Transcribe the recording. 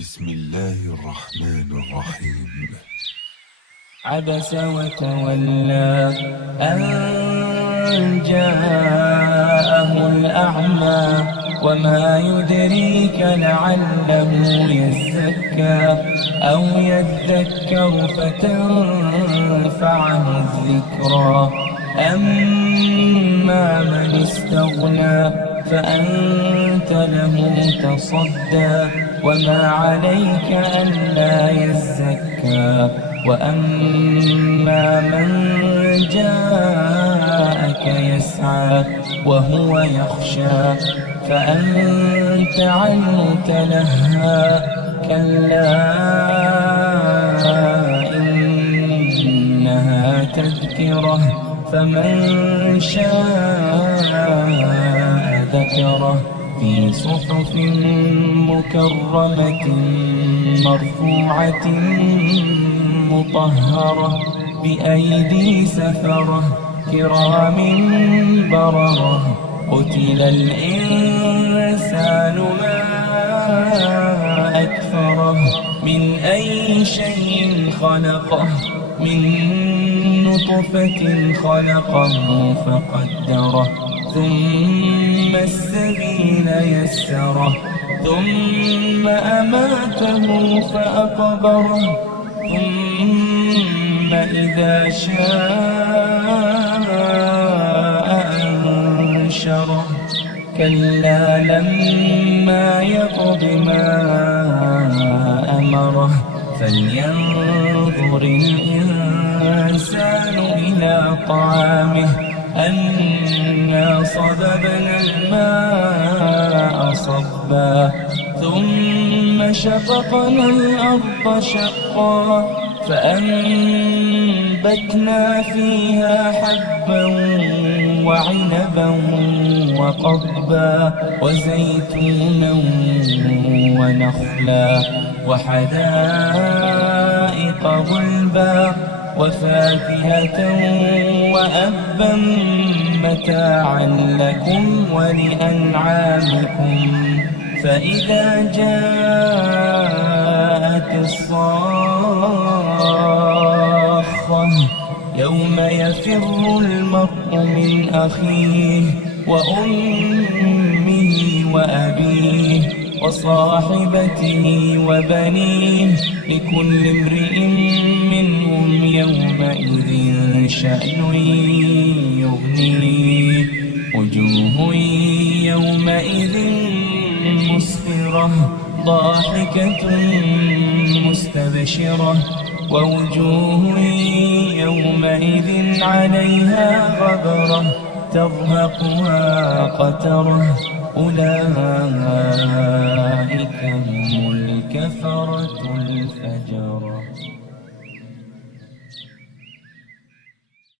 بسم الله الرحمن الرحيم. عبس وتولى أن جاءه الأعمى وما يدريك لعله يزكى أو يذكر فتنفعه الذكرى. أما من استغنى فأنت له تصدى وما عليك ألا يزكى. وأما من جاءك يسعى وهو يخشى فأنت عنه تلهى. كلا إنها تذكرة فمن شاء ذكره في صحف مكرمة مرفوعة مطهرة بأيدي سفرة كرام بررة. قتل الإنسان ما أكفره من أي شيء خلقه من نطفة خلقه فقدره ثم السبيل يسره ثم أماته فأقبره ثم إذا شاء أنشره. كلا لما يقض ما أمره فلينظر الإنسان إلى طعامه أنا صببنا الماء صبا ثم شققنا الأرض شقا فأنبتنا فيها حبا وعنبا وقضبا وزيتونا ونخلا وحدائق غلبا وفاكهة وأبا متاعا لكم ولأنعامكم. فإذا جاءت الصاخة يوم يفر المرء من أخيه وأمه وأبيه وصاحبته وبنيه لكل امرئ منهم يومئذ شأن يغنيه. وجوه يومئذ مسفرة ضاحكة مستبشرة ووجوه يومئذ عليها غبرة ترهقها قترة. أولئك هم الكفرة الفجرة.